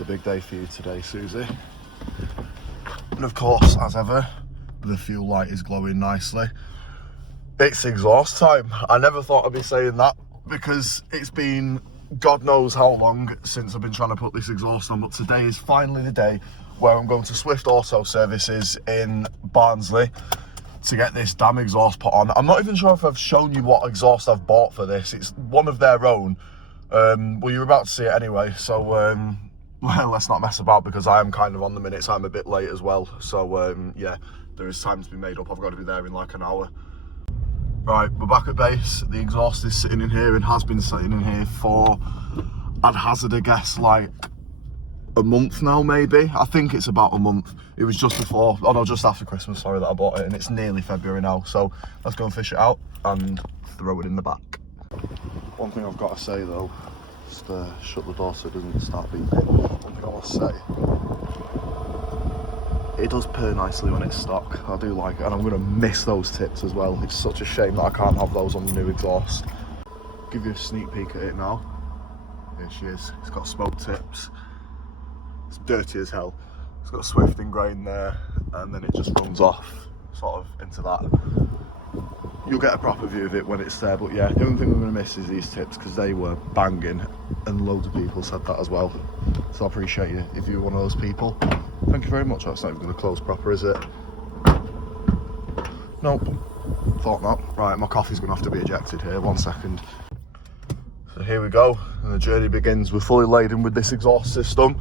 It's a big day for you today, Susie. And of course, as ever, the fuel light is glowing nicely. It's exhaust time. I never thought I'd be saying that because it's been God knows how long since I've been trying to put this exhaust on, but today is finally the day where I'm going to Swift Auto Services in Barnsley to get this damn exhaust put on. I'm not even sure if I've shown you what exhaust I've bought for this. It's one of their own. Well, you're about to see it anyway, so well, let's not mess about because I am kind of on the minutes. I'm a bit late as well, so yeah, there is time to be made up. I've got to be there in like an hour. Right, we're back at base. The exhaust is sitting in here and has been sitting in here for, I'd hazard a guess, like a month now, maybe. I think it's about a month. It was just before, oh no, just after Christmas, sorry, that I bought it, and it's nearly February now, so let's go and fish it out and throw it in the back. One thing I've got to say though, just shut the door so it doesn't start beeping. One thing I want to say, it does purr nicely when it's stock. I do like it, and I'm going to miss those tips as well. It's such a shame that I can't have those on the new exhaust. Give you a sneak peek at it now. Here she is. It's got spoke tips. It's dirty as hell. It's got Swift ingrained there, and then it just runs off sort of into that. You'll get a proper view of it when it's there, but yeah, the only thing I'm going to miss is these tips because they were banging, and loads of people said that as well. So I appreciate you if you're one of those people. Thank you very much. That's not even going to close proper, is it? Nope. Thought not. Right, my coffee's going to have to be ejected here. 1 second. So here we go, and the journey begins. We're fully laden with this exhaust system.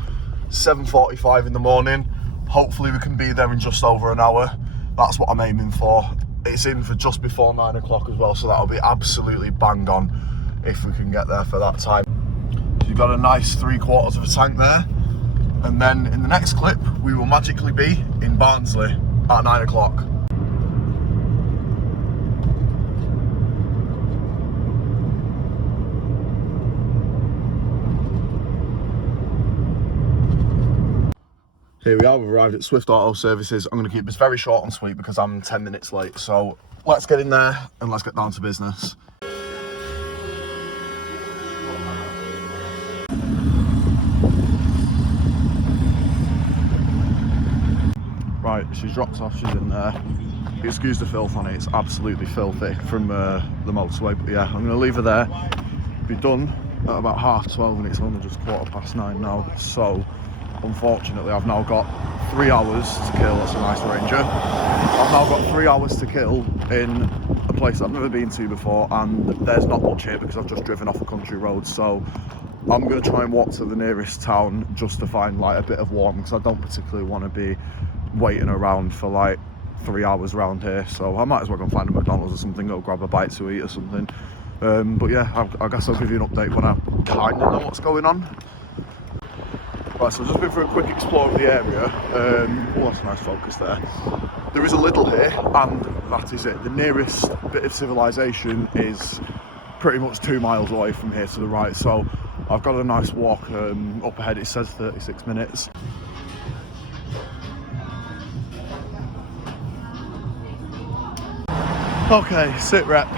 7:45 in the morning. Hopefully we can be there in just over an hour. That's what I'm aiming for. It's in for just before 9 o'clock as well, so that'll be absolutely bang on if we can get there for that time. So you've got a nice 3/4 of a tank there, and then in the next clip we will magically be in Barnsley at 9 o'clock. Here we are, we've arrived at Swift Auto Services. I'm going to keep this very short and sweet because I'm 10 minutes late. So let's get in there and let's get down to business. Right, she's dropped off, she's in there. Excuse the filth on it, it's absolutely filthy from the motorway. But yeah, I'm going to leave her there. Be done at about 12:30 and it's only just 9:15 now. So unfortunately, I've now got 3 hours to kill. That's a nice Ranger. I've now got 3 hours to kill in a place I've never been to before, and there's not much here because I've just driven off a country road. So I'm going to try and walk to the nearest town just to find like a bit of warm, because I don't particularly want to be waiting around for like 3 hours around here. So I might as well go and find a McDonald's or something, go grab a bite to eat or something. But yeah, I guess I'll give you an update when I kind of know what's going on. Right, so I've just been for a quick explore of the area. Oh, that's a nice focus there. There is a Lidl here, and that is it. The nearest bit of civilization is pretty much 2 miles away from here to the right, so I've got a nice walk up ahead. It says 36 minutes. Okay, sit rep.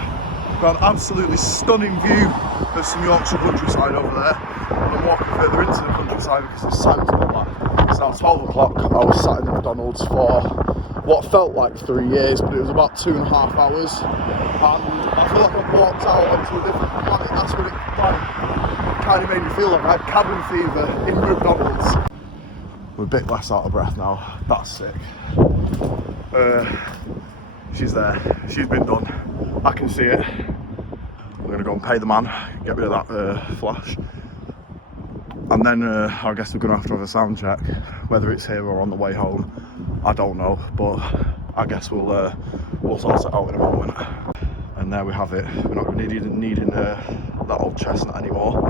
Got an absolutely stunning view of some Yorkshire countryside over there. I'm walking further into the countryside because it's time to go back. It's now 12 o'clock. I was sat in the McDonald's for what felt like 3 years, but it was about 2.5 hours. And I feel like I've walked out onto a different planet. That's what it kind of made me feel like. I had cabin fever in McDonald's. We're a bit less out of breath now. That's sick. She's there. She's been done. I can see it. We're going to go and pay the man, get rid of that flash. And then I guess we're going to have a sound check. Whether it's here or on the way home, I don't know. But I guess we'll sort it out in a moment. And there we have it. We're not needing that old chestnut anymore.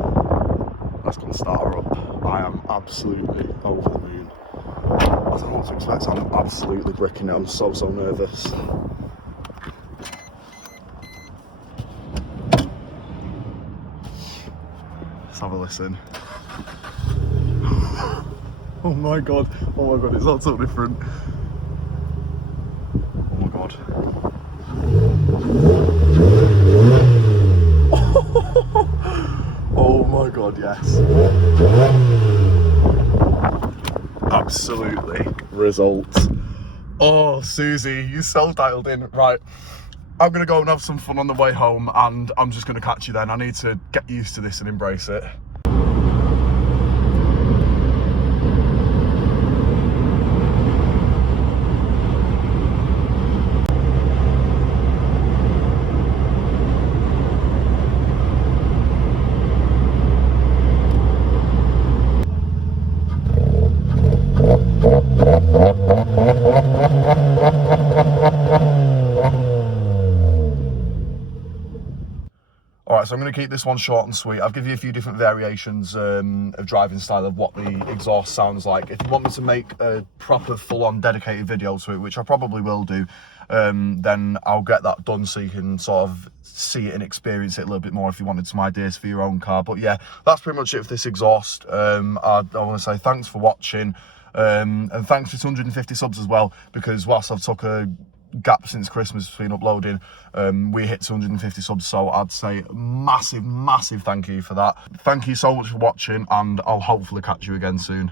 That's going to start her up. I am absolutely over the moon. I don't know what to expect. I'm absolutely bricking it. I'm so nervous. Let's have a listen. Oh my god, it's all so different. Oh my god. Oh my god, yes. absolutely results. Oh, Susie, you're so dialed in. Right, I'm going to go and have some fun on the way home, and I'm just going to catch you then. I need to get used to this and embrace it. Alright, so I'm going to keep this one short and sweet. I've given you a few different variations of driving style of what the exhaust sounds like. If you want me to make a proper full-on dedicated video to it, which I probably will do, then I'll get that done so you can sort of see it and experience it a little bit more if you wanted some ideas for your own car. But yeah, that's pretty much it for this exhaust. I want to say thanks for watching, and thanks for 250 subs as well, because whilst I've took a gap since Christmas between uploading, we hit 250 subs, so I'd say massive thank you for that. Thank you so much for watching, and I'll hopefully catch you again soon.